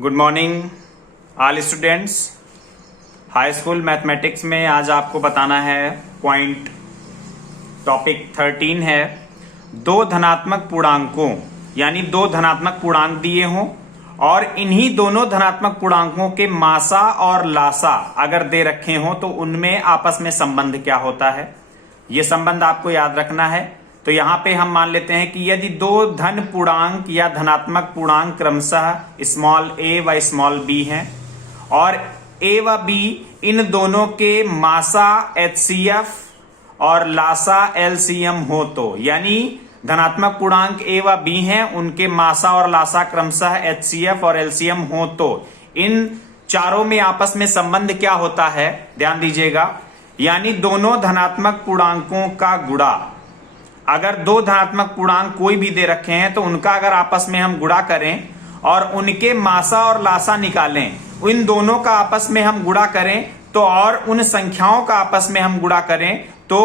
Good morning all students. High school mathematics में आज आपको बताना है टॉपिक 13 है दो धनात्मक पूर्णांकों, यानी दो धनात्मक पूर्णांक दिए हों और इन्हीं दोनों धनात्मक पूर्णांकों के मासा और लासा अगर दे रखे हों तो उनमें आपस में संबंध क्या होता है, यह संबंध आपको याद रखना है। तो यहां पे हम मान लेते हैं कि यदि दो धन पूर्णांक या धनात्मक पूर्णांक क्रमशः स्मॉल a व स्मॉल b हैं और a व b इन दोनों के मासा HCF और लासा LCM हो तो, यानी धनात्मक पूर्णांक a व b हैं, उनके मासा और लासा क्रमशः HCF और LCM हो तो इन चारों में आपस में संबंध क्या होता है, ध्यान दीजिएगा। यानी दोनों धनात्मक पूर्णांकों का गुणा, अगर दो धनात्मक पूर्णांक कोई भी दे रखे हैं तो उनका अगर आपस में हम गुणा करें और उनके मासा और लासा निकालें, इन दोनों का आपस में हम गुणा करें तो और उन संख्याओं का आपस में हम गुणा करें तो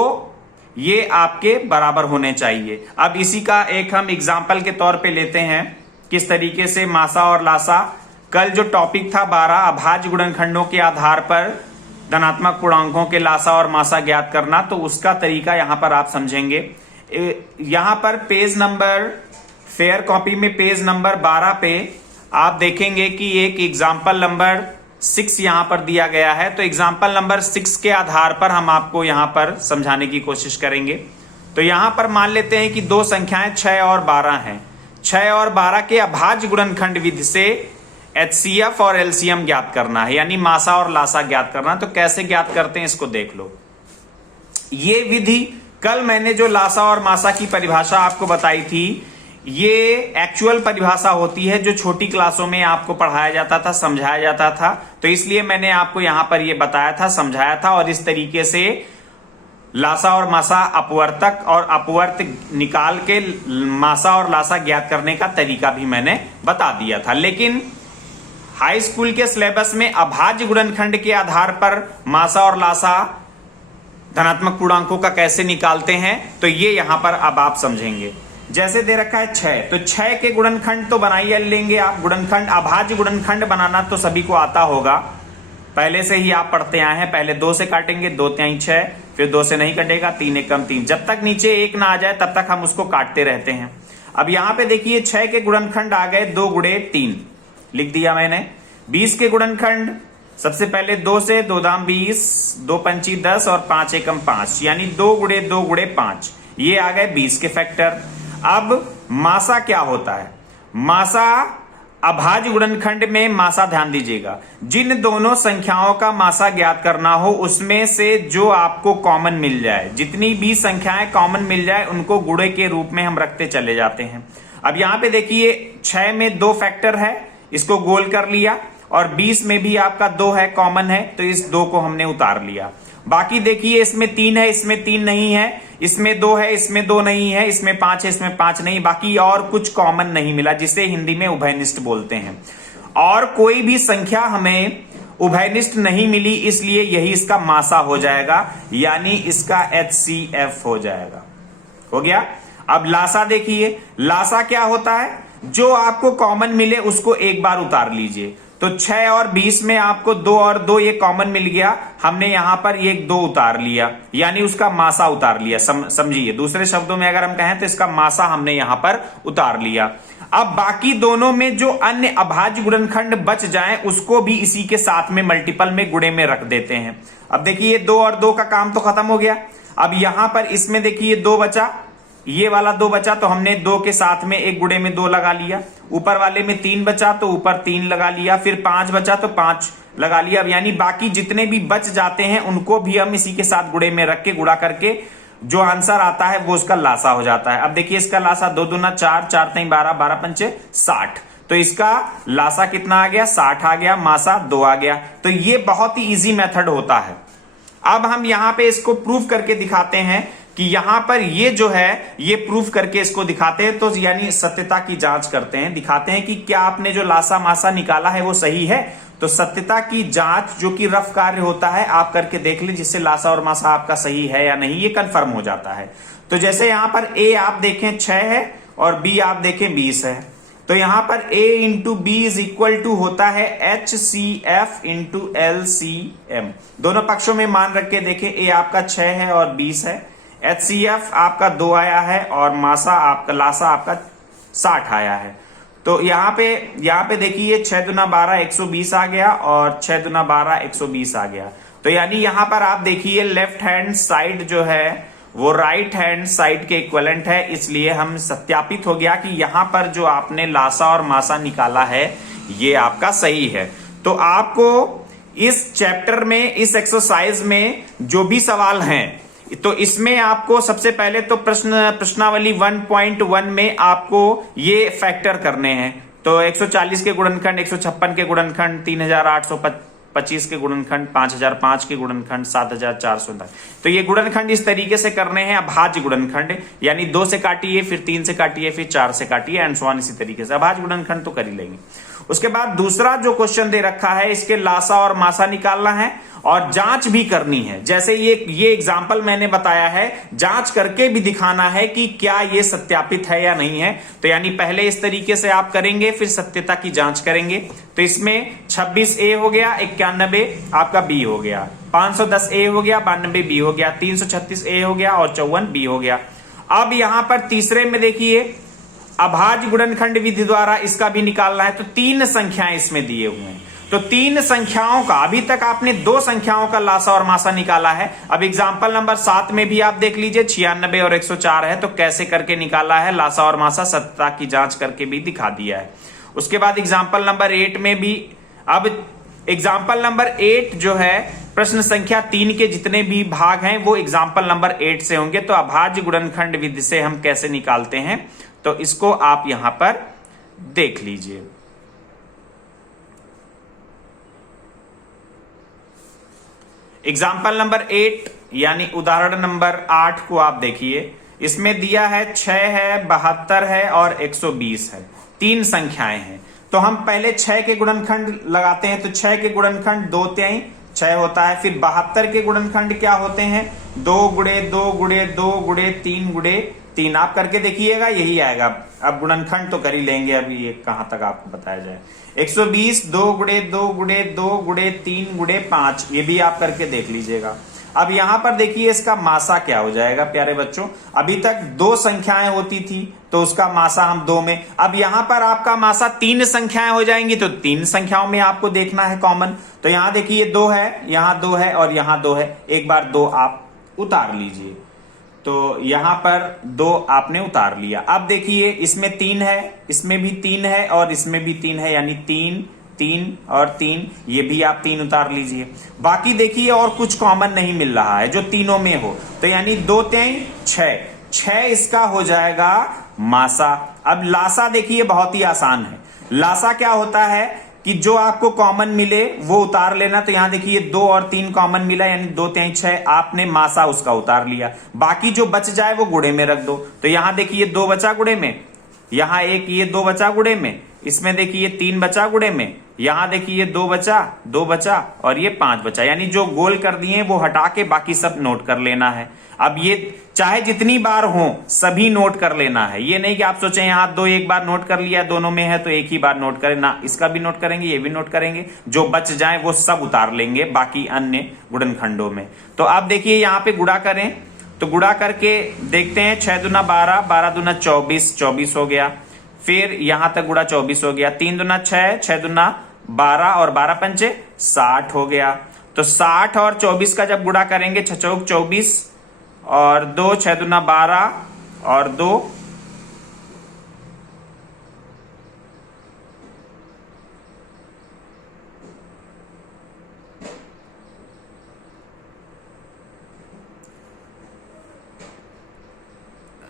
ये आपके बराबर होने चाहिए। अब इसी का एक हम एग्जाम्पल के तौर पे लेते हैं किस तरीके से मासा और लासा। कल जो टॉपिक था 12 अभाज्य गुणनखंडों के आधार पर धनात्मक पूर्णांकों के लासा और मासा ज्ञात करना, तो उसका तरीका यहां पर आप समझेंगे। यहां पर पेज नंबर फेयर कॉपी में पेज नंबर 12 पे आप देखेंगे कि एक एग्जाम्पल नंबर 6 यहां पर दिया गया है। तो एग्जाम्पल नंबर 6 के आधार पर हम आपको यहां पर समझाने की कोशिश करेंगे। तो यहां पर मान लेते हैं कि दो संख्याएं 6 और 12 हैं। 6 और 12 के अभाज्य गुणनखंड विधि से HCF और LCM ज्ञात करना है, यानी मासा और लासा ज्ञात करना। तो कैसे ज्ञात करते हैं इसको देख लो। ये विधि कल मैंने जो लासा और मासा की परिभाषा आपको बताई थी, ये एक्चुअल परिभाषा होती है जो छोटी क्लासों में आपको पढ़ाया जाता था, समझाया जाता था। तो इसलिए मैंने आपको यहां पर ये बताया था, समझाया था और इस तरीके से लासा और मासा अपवर्तक और अपवर्त निकाल के मासा और लासा ज्ञात करने का तरीका भी मैंने बता दिया था। लेकिन हाई स्कूल के सिलेबस में अभाज्य गुणनखंड के आधार पर मासा और लासा धनात्मक पूर्णांकों का कैसे निकालते हैं, तो ये यहां पर अब आप समझेंगे। जैसे दे रखा है 6, तो 6 के गुणनखंड तो बना ही लेंगे आप। गुणनखंड, अभाज्य गुणनखंड बनाना तो सभी को आता होगा, पहले से ही आप पढ़ते आए हैं। पहले 2 से काटेंगे, 2 3 6, फिर 2 से नहीं कटेगा, 3 1 3। जब तक नीचे 1 ना आ जाए तब तक हम उसको काटते रहते हैं। अब यहां पे देखिए 6 के गुणनखंड आ गए 2 गुणे 3, लिख दिया मैंने। 20 के गुणनखंड सबसे पहले 2 से 2 दाम 20, 2 पंची 10 और 5 एकम 5, यानी 2 गुणे 2 गुणे 5, ये आ गए 20 के फैक्टर। अब मासा क्या होता है? मासा अभाज्य गुणनखंड में मासा, ध्यान दीजिएगा, जिन दोनों संख्याओं का मासा ज्ञात करना हो उसमें से जो आपको कॉमन मिल जाए, जितनी भी संख्याएं कॉमन मिल जाए उनको गुणे के रूप में हम रखते चले जाते हैं। अब यहां पे देखिए 6 में 2 फैक्टर है, इसको गोल कर लिया, और 20 में भी आपका 2 है, कॉमन है, तो इस 2 को हमने उतार लिया। बाकी देखिए इसमें 3 है, इसमें 3 नहीं है, इसमें 2 है, इसमें 2 नहीं है, इसमें 5 है, इसमें 5 नहीं, बाकी और कुछ कॉमन नहीं मिला, जिसे हिंदी में उभयनिष्ठ बोलते हैं। और कोई भी संख्या हमें उभयनिष्ठ नहीं मिली, इसलिए यही इसका मासा हो जाएगा, यानी इसका HCF हो जाएगा। हो गया। अब लासा देखिए, लासा क्या होता है? जो आपको कॉमन मिले उसको एक बार उतार लीजिए। तो 6 और 20 में आपको 2 और 2 ये कॉमन मिल गया, हमने यहां पर ये 2 उतार लिया, यानी उसका मासा उतार लिया। समझिए, दूसरे शब्दों में अगर हम कहें तो इसका मासा हमने यहां पर उतार लिया। अब बाकी दोनों में जो अन्य अभाज्य गुणनखंड बच जाएं उसको भी इसी के साथ में मल्टीपल में गुणे में रख देते हैं। अब देखिए 2 और 2 का काम तो खत्म हो गया। अब यहां पर इसमें देखिए 2 बचा, ये वाला 2 बचा, तो हमने 2 के साथ में एक गुणे में 2 लगा लिया। ऊपर वाले में 3 बचा तो ऊपर 3 लगा लिया, फिर 5 बचा तो 5 लगा लिया। अब यानी बाकी जितने भी बच जाते हैं उनको भी हम इसी के साथ गुणे में रख के गुणा करके जो आंसर आता है वो उसका लासा हो जाता है। अब देखिए इसका लासा 2 दूना 4, 4 3 12, 12 पंचे 60, तो इसका लासा कितना आ गया? 60 आ गया, मासा 2 आ गया। तो ये बहुत ही इजी मेथड होता है। अब हम यहां पे इसको प्रूफ करके दिखाते हैं कि यहां पर ये जो है ये प्रूफ करके इसको दिखाते हैं, तो यानी सत्यता की जांच करते हैं, दिखाते हैं कि क्या आपने जो लासा मासा निकाला है वो सही है। तो सत्यता की जांच जो कि रफ कार्य होता है आप करके देख ले, जिससे लासा और मासा आपका सही है या नहीं ये कंफर्म हो जाता है। तो जैसे यहां पर A आप देखें 6 है और B आप देखें 20 है। तो यहां पर A into B is equal to होता है HCF इंटू LCM। दोनों पक्षों में मान रख के देखें, A आपका 6 है और 20 है, HCF आपका 2 आया है और लासा आपका 60 आया है। तो यहां पे देखिए 6 दूना 12 120 आ गया और 6 दूना 12 120 आ गया। तो यानी यहां पर आप देखिए लेफ्ट हैंड साइड जो है वो राइट हैंड साइड के इक्विवेलेंट है, इसलिए हम सत्यापित हो गया कि यहां पर जो आपने लासा और मासा निकाला है ये आपका सही है। तो आपको इस चैप्टर में, इस एक्सरसाइज में जो भी सवाल हैं, तो इसमें आपको सबसे पहले तो प्रश्नावली 1.1 में आपको ये फैक्टर करने हैं। तो 140 के गुणनखंड, 156 के गुणनखंड, 3825 के गुणनखंड, 5005 के गुणनखंड, 7400। तो ये गुणनखंड इस तरीके से करने हैं, अभाज्य गुणनखंड, यानी 2 से काटिए, फिर 3 से काटिए, फिर 4 से काटिए एंड सो ऑन। इसी तरीके से अभाज्य गुणनखंड तो कर ही लेंगे। उसके बाद दूसरा जो क्वेश्चन दे रखा है, इसके लासा और मासा निकालना है और जांच भी करनी है। जैसे ये एग्जाम्पल मैंने बताया है, जांच करके भी दिखाना है कि क्या ये सत्यापित है या नहीं है। तो यानी पहले इस तरीके से आप करेंगे, फिर सत्यता की जांच करेंगे। तो इसमें 26A हो गया, 91 आपका B हो गया, 510A हो गया, 92 B हो गया, 336A हो गया और 54 B हो गया। अब यहां पर तीसरे में देखिए अभाज्य गुणनखंड विधि द्वारा इसका भी निकालना है। तो 3 संख्याएं इसमें दिए हुए हैं। तो 3 संख्याओं का, अभी तक आपने 2 संख्याओं का लासा और मासा निकाला है। अब एग्जाम्पल नंबर 7 में भी आप देख लीजिए 96 और 104 है, तो कैसे करके निकाला है लासा और मासा, सत्यता की जांच करके भी दिखा दिया है। उसके बाद एग्जाम्पल नंबर 8 में भी, अब एग्जाम्पल नंबर 8 जो है प्रश्न संख्या 3 के जितने भी भाग हैं वो एग्जाम्पल नंबर 8 से होंगे। तो अभाज्य गुणनखंड विधि से हम कैसे निकालते हैं, तो इसको आप यहां पर देख लीजिए। एग्जाम्पल नंबर 8 यानी उदाहरण नंबर 8 को आप देखिए। इसमें दिया है 6 है, 72 है और 120 है, 3 संख्याएं हैं। तो हम पहले 6 के गुणनखंड लगाते हैं। तो 6 के गुणनखंड 2 तिहाई 6 होता है। फिर 72 के गुणनखंड क्या होते हैं, 2 गुणे 2 गुणे 2 गुणे 3 गुणे 3। आप करके देखिएगा, यही आएगा। अब गुणनखंड तो कर ही लेंगे, अभी ये कहां तक आपको बताया जाए। 120 2 गुणे 2 गुणे 2 गुणे 3 गुणे 5, ये भी आप करके देख लीजिएगा। अब यहां पर देखिए इसका मासा क्या हो जाएगा प्यारे बच्चों। अभी तक 2 संख्याएं होती थी तो उसका मासा हम 2 में, अब यहां पर आपका मासा 3 संख्याएं हो जाएंगी। तो 3 संख्याओं में आपको देखना है कॉमन। तो यहां देखिए 2 है, यहां 2 है और यहां 2 है। एक बार 2 आप उतार लीजिए। तो यहां पर 2 आपने उतार लिया। अब देखिए इसमें 3 है, इसमें भी 3 है और इसमें भी 3 है, यानी 3 3 और 3, ये भी आप 3 उतार लीजिए। बाकी देखिए और कुछ कॉमन नहीं मिल रहा है जो तीनों में हो। तो यानी 2 3 6 इसका हो जाएगा मासा। अब लासा देखिए बहुत ही आसान है। लासा क्या होता है कि जो आपको कॉमन मिले वो उतार लेना। तो यहां देखिए 2 और 3 कॉमन मिला, यानी 2 3 6, आपने मासा उसका उतार लिया। बाकी जो बच जाए वो गुणे में रख दो। तो यहां देखिए 2 बचा गुणे में, यहां एक ये 2 बचा गुणे में, इसमें देखिए 3 बचा गुणे में, यहां देखिए 2 बचा और ये 5 बचा। यानी जो गोल कर दिए वो हटा के बाकी सब नोट कर लेना है। अब ये चाहे जितनी बार हो सभी नोट कर लेना है। ये नहीं कि आप सोचें यहां 2 एक बार नोट कर लिया, दोनों में है तो एक ही बार नोट करें ना, इसका भी नोट करेंगे, ये भी नोट करेंगे। जो बच जाए वो सब उतार लेंगे बाकी अन्य गुणनखंडों में। तो अब देखिए यहां पे गुणा करें, तो गुणा करके देखते हैं 6 दूना 12, 12 दूना 24, 24 हो गया। फिर यहां तक गुणा 24 हो गया। 3 दूना 6, 6 दूना 12 और 12 पंचे 60 हो गया। तो 60 और 24 का जब गुणा करेंगे 6 चौक 24 और 2, 6 दूना 12 और 2,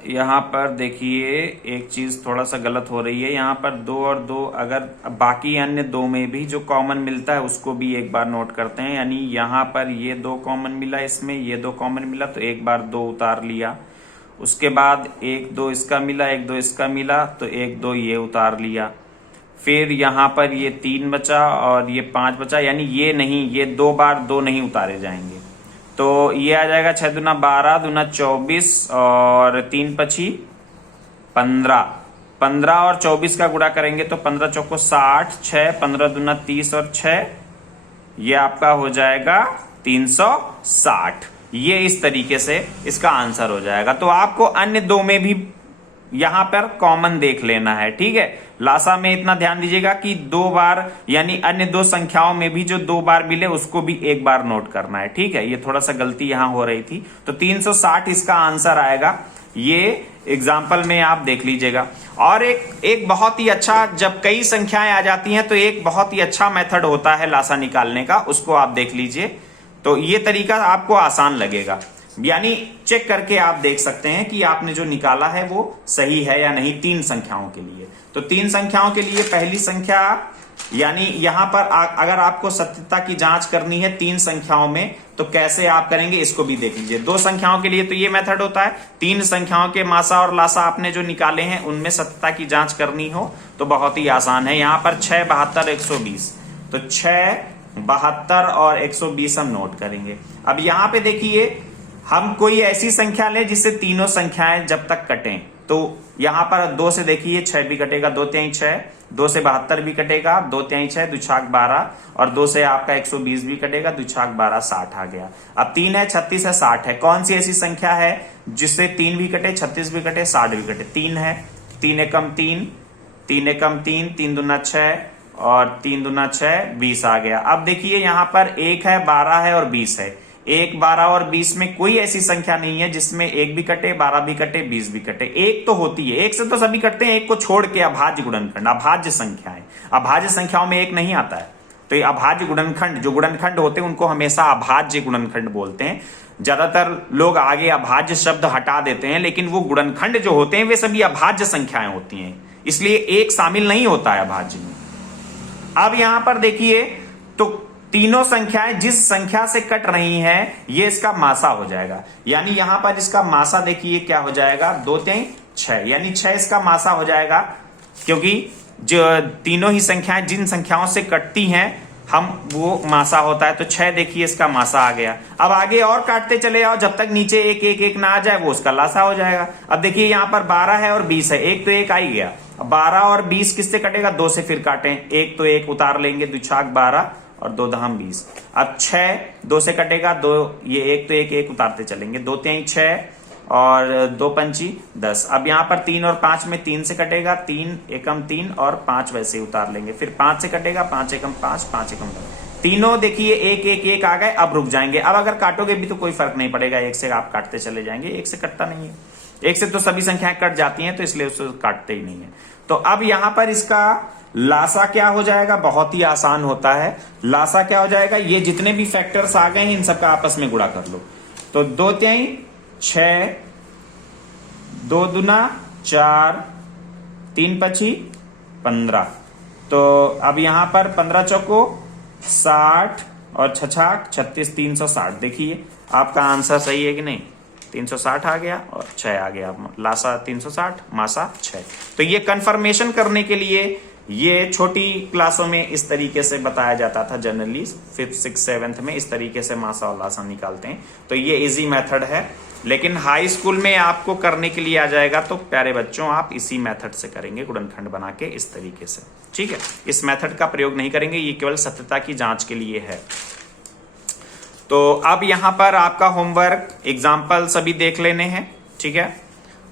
यहां पर देखिए एक चीज थोड़ा सा गलत हो रही है। यहां पर 2 और 2, अगर बाकी अन्य 2 में भी जो कॉमन मिलता है उसको भी एक बार नोट करते हैं। यानी यहां पर ये 2 कॉमन मिला, इसमें ये 2 कॉमन मिला, तो एक बार 2 उतार लिया। उसके बाद 1 2 इसका मिला, 1 2 इसका मिला, तो 1 2 ये उतार लिया। फिर यहां पर ये 3 बचा और ये 5 बचा, यानी ये नहीं, ये 2 बार 2 नहीं उतारे जाएंगे। तो ये आ जाएगा 6 दूना 12 दूना 24 और 3 पची 15, 15 और 24 का गुणा करेंगे तो 15 चौको 60, 6 15 दूना 30 और 6 ये आपका हो जाएगा 360। ये इस तरीके से इसका आंसर हो जाएगा। तो आपको अन्य दो में भी यहां पर कॉमन देख लेना है, ठीक है। लासा में इतना ध्यान दीजिएगा कि 2 बार यानी अन्य दो संख्याओं में भी जो 2 बार मिले उसको भी 1 बार नोट करना है, ठीक है। ये थोड़ा सा गलती यहां हो रही थी। तो 360 इसका आंसर आएगा। ये एग्जाम्पल में आप देख लीजिएगा। और एक बहुत ही अच्छा, जब कई संख्याएं आ जाती हैं तो एक बहुत ही अच्छा मेथड होता है लासा निकालने का, उसको आप देख लीजिए। तो ये तरीका आपको आसान लगेगा, यानी चेक करके आप देख सकते हैं कि आपने जो निकाला है वो सही है या नहीं 3 संख्याओं के लिए। तो 3 संख्याओं के लिए पहली संख्या, यानी यहां पर अगर आपको सत्यता की जांच करनी है 3 संख्याओं में तो कैसे आप करेंगे इसको भी देख लीजिए। 2 संख्याओं के लिए तो ये मेथड होता है, 3 संख्याओं के मासा और लासा आपने जो निकाले हैं उनमें सत्यता की जांच करनी हो तो बहुत ही आसान है। यहां पर 6 72 120, तो 6 72 और 120 हम नोट करेंगे। अब यहां पे देखिए हम कोई ऐसी संख्या लें जिससे तीनों संख्याएं जब तक कटें, तो यहां पर 2 से देखिए 6 भी कटेगा, 2 तिहाई 6, 2 से 72 भी कटेगा, 2 तिहाई 6 दुछाक 12, और 2 से आपका 120 भी कटेगा, दुछाक 12 60 आ गया। अब 3 है 36 है 60 है, कौन सी ऐसी संख्या है जिससे 3 भी कटे 36 भी कटे 60 भी कटे? 3 है। 3 एकम 3, 3 एकम 3, 3 दूना 6 और 3 दूना 6 20 आ गया। अब देखिए यहां पर 1 है 12 है और 20 है। 1 12 और 20 में कोई ऐसी संख्या नहीं है जिसमें 1 भी कटे 12 भी कटे 20 भी कटे। एक तो होती है, एक से तो सभी कटते हैं, एक को छोड़ के अभाज्य गुणनखंड, अभाज्य संख्याएं। अभाज्य संख्याओं में एक नहीं आता है, तो ये अभाज्य गुणनखंड, जो गुणनखंड होते हैं उनको हमेशा अभाज्य गुणनखंड बोलते हैं। ज्यादातर लोग आगे अभाज्य शब्द हटा देते हैं, लेकिन वो गुणनखंड जो होते हैं वे सभी अभाज्य संख्याएं होती हैं, इसलिए एक शामिल नहीं होता है अभाज्य में। अब यहां पर देखिए तो तीनों संख्याएं जिस संख्या से कट रही हैं ये इसका मासा हो जाएगा, यानी यहां पर इसका मासा देखिए क्या हो जाएगा, 2 तिहाई 6, यानी 6 इसका मासा हो जाएगा, क्योंकि जो तीनों ही संख्याएं जिन संख्याओं से कटती हैं हम वो मासा होता है। तो 6 देखिए इसका मासा आ गया। अब आगे और काटते चले जाओ जब तक नीचे 1 1 1 ना आ जाए, वो उसका लासा हो जाएगा। अब देखिए यहां पर 12 है और 20 है, एक तो एक आ ही गया। 12 और 20 किससे कटेगा, 2 से फिर काटें, एक तो एक उतार लेंगे, दुछाक 12 और 2 दहम 20। अब 6 2 से कटेगा, 2 ये एक तो एक उतारते चलेंगे, 2 तिहाई 6 और 2 पंची 10। अब यहां पर 3 और 5 में 3 से कटेगा, 3 एकम 3 और 5 वैसे उतार लेंगे, फिर 5 से कटेगा, 5 एकम 5 5 एकम 10। तीनों देखिए 1 1 1 आ गए। अब रुक जाएंगे, अब अगर काटोगे भी तो कोई फर्क नहीं पड़ेगा, एक से आप काटते चले जाएंगे, एक से कटता नहीं है, एक से तो सभी संख्याएं कट जाती हैं तो इसलिए उससे काटते ही नहीं है। तो अब यहां पर इसका लासा क्या हो जाएगा, बहुत ही आसान होता है। लासा क्या हो जाएगा, ये जितने भी फैक्टर्स आ गए हैं इन सबका आपस में गुणा कर लो। तो 2 तिहाई 6, 2 दूना 4, 3 पची 15। तो अब यहां पर 15 चौको 60 और 6 36 360। देखिए आपका आंसर सही है कि नहीं, 360 आ गया और 6 आ गया। लासा 360, मासा 6। तो ये कंफर्मेशन करने के लिए ये छोटी क्लासों में इस तरीके से बताया जाता था, जनरली 5th 6th 7th में इस तरीके से मासा और लासा निकालते हैं। तो ये इजी मेथड है, लेकिन हाई स्कूल में आपको करने के लिए आ जाएगा तो प्यारे बच्चों आप इसी मेथड से करेंगे, गुणनखंड बना के इस तरीके से, ठीक है। इस मेथड का प्रयोग नहीं करेंगे, ये केवल सत्यता की जांच के लिए है। तो अब यहां पर आपका होमवर्क एग्जाम्पल सभी देख लेने हैं, ठीक है।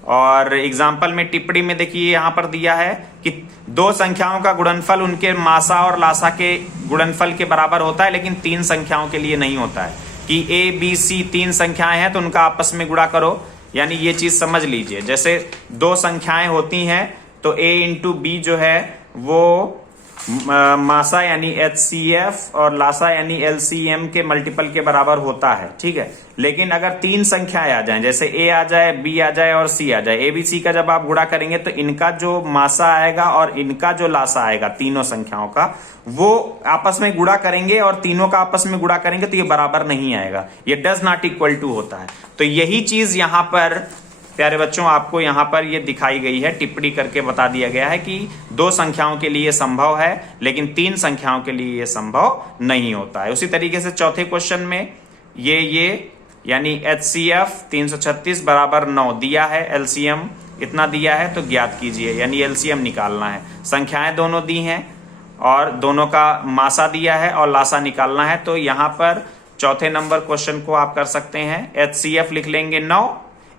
और एग्जाम्पल में टिप्पणी में देखिए यहां पर दिया है कि 2 संख्याओं का गुणनफल उनके मासा और लासा के गुणनफल के बराबर होता है, लेकिन 3 संख्याओं के लिए नहीं होता है। कि A B C 3 संख्याएं हैं तो उनका आपस में गुणा करो, यानी ये चीज समझ लीजिए। जैसे 2 संख्याएं होती हैं तो A इंटू B जो है वो मासा यानी HCF और लासा यानी LCM के मल्टीपल के बराबर होता है, ठीक है। लेकिन अगर 3 संख्याएं आ जाएं, जैसे A आ जाए, B आ जाए और C आ जाए, A B C का जब आप गुणा करेंगे तो इनका जो मासा आएगा और इनका जो लासा आएगा, तीनों संख्याओं का, वो आपस में गुणा करेंगे और तीनों का आपस में गुणा करेंगे तो ये बराबर नहीं आएगा, ये डज नॉट इक्वल टू होता है। तो यही चीज यहां पर प्यारे बच्चों आपको यहां पर ये दिखाई गई है, टिप्पणी करके बता दिया गया है कि 2 संख्याओं के लिए संभव है लेकिन 3 संख्याओं के लिए ये संभव नहीं होता है। उसी तरीके से चौथे क्वेश्चन में ये यानी HCF 336 बराबर 9 दिया है, LCM कितना दिया है तो ज्ञात कीजिए, यानी एलसीएम निकालना है। संख्याएं दोनों दी हैं और दोनों का मासा दिया है और लासा निकालना है। तो यहां पर चौथे नंबर क्वेश्चन को आप कर सकते हैं। HCF लिख लेंगे 9,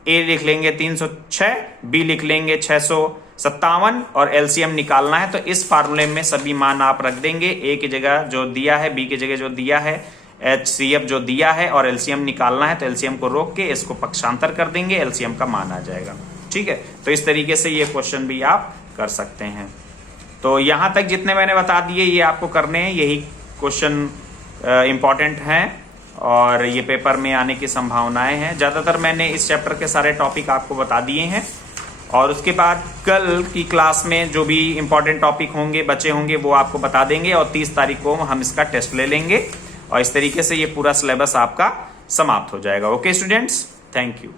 A लिख लेंगे 306, B लिख लेंगे 657 और एलसीएम निकालना है। तो इस फार्मूले में सभी मान आप रख देंगे, A की जगह जो दिया है, B की जगह जो दिया है, HCF जो दिया है और एलसीएम निकालना है। तो एलसीएम को रोक के इसको पक्षांतर कर देंगे, एलसीएम का मान आ जाएगा। ठीक है, तो इस तरीके से ये क्वेश्चन भी आप कर सकते हैं। तो यहां तक जितने मैंने बता दिए ये आपको करने हैं, यही क्वेश्चन इंपॉर्टेंट हैं और ये पेपर में आने की संभावनाएं हैं। ज्यादातर मैंने इस चैप्टर के सारे टॉपिक आपको बता दिए हैं और उसके बाद कल की क्लास में जो भी इंपॉर्टेंट टॉपिक होंगे बचे होंगे वो आपको बता देंगे और 30 तारीख को हम इसका टेस्ट ले लेंगे और इस तरीके से ये पूरा सिलेबस आपका समाप्त हो जाएगा। Okay students, thank you.